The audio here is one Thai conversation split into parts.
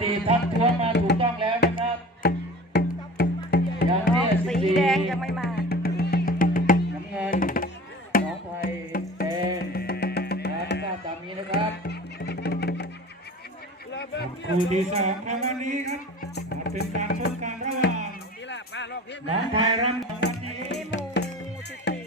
สี่ทักท้วงมาถูกต้องแล้วนะครับยังที่สีแดงยังไม่มา น้ำเงินน้องไทยแดงครับทราตามนี้นะครับคู่ที่สองในวันนี้ครับเป็นการพบการระหว่างน้องไทยรำวันนี้มูสิบสี่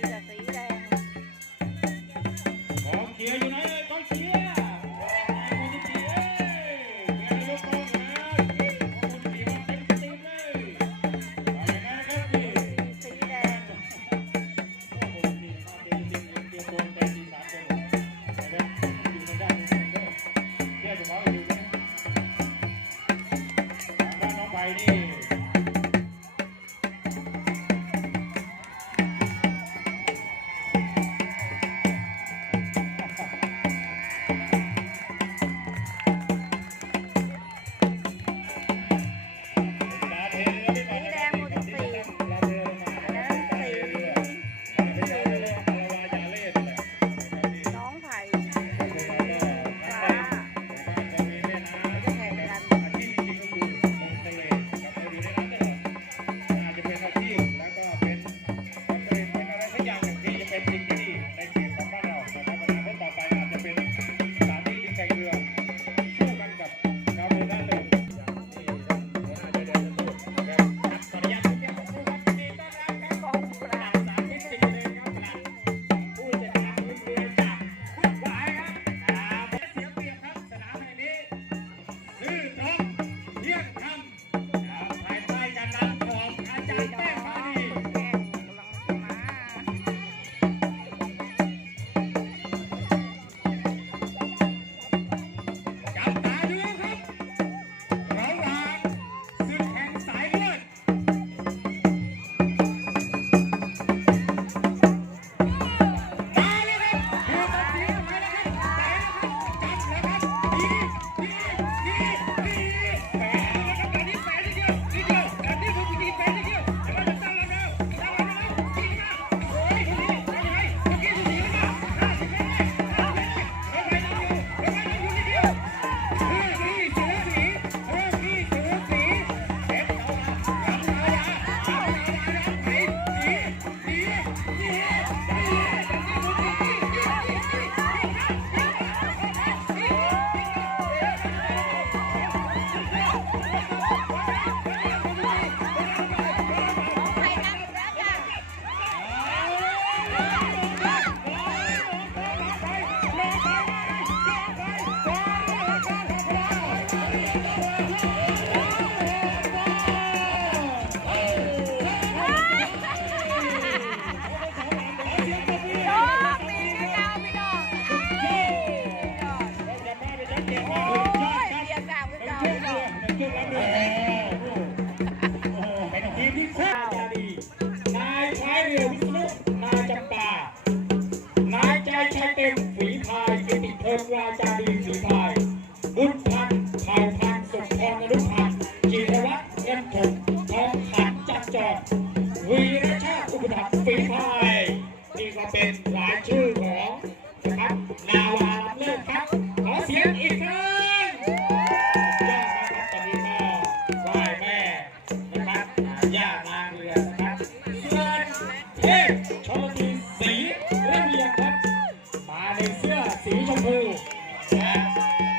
Yes.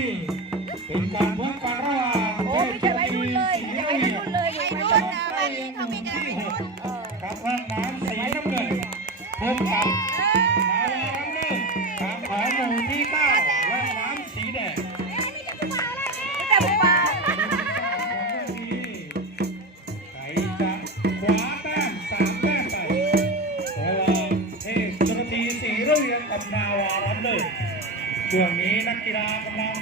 Sim! ช่วงนี้นักกีฬากำลัง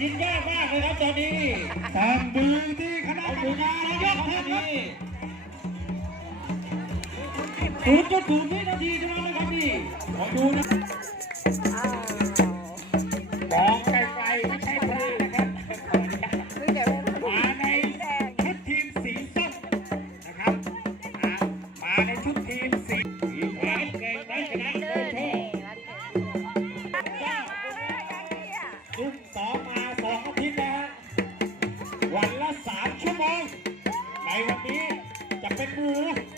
กินยากมากเลยครับตอนนี้ตามดูที่คณะกรรมการยกทัพครับศูนย์จุดศูนย์วินาทีเท่านั้นนะครับนี่ขอดูนะมองไกลๆไม่ใช่พรนะครับมาในชุดทีมสีส้มนะครับมาในชุดทีมสีสีแดงแดงไว้ชนะโคโค่ตุ้มสอง วันนี้จะเป็นหมู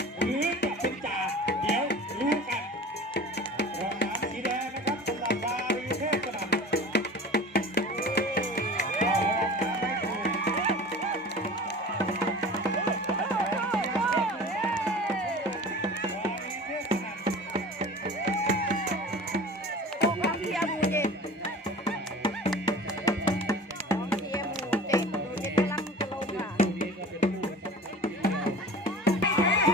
Yeah.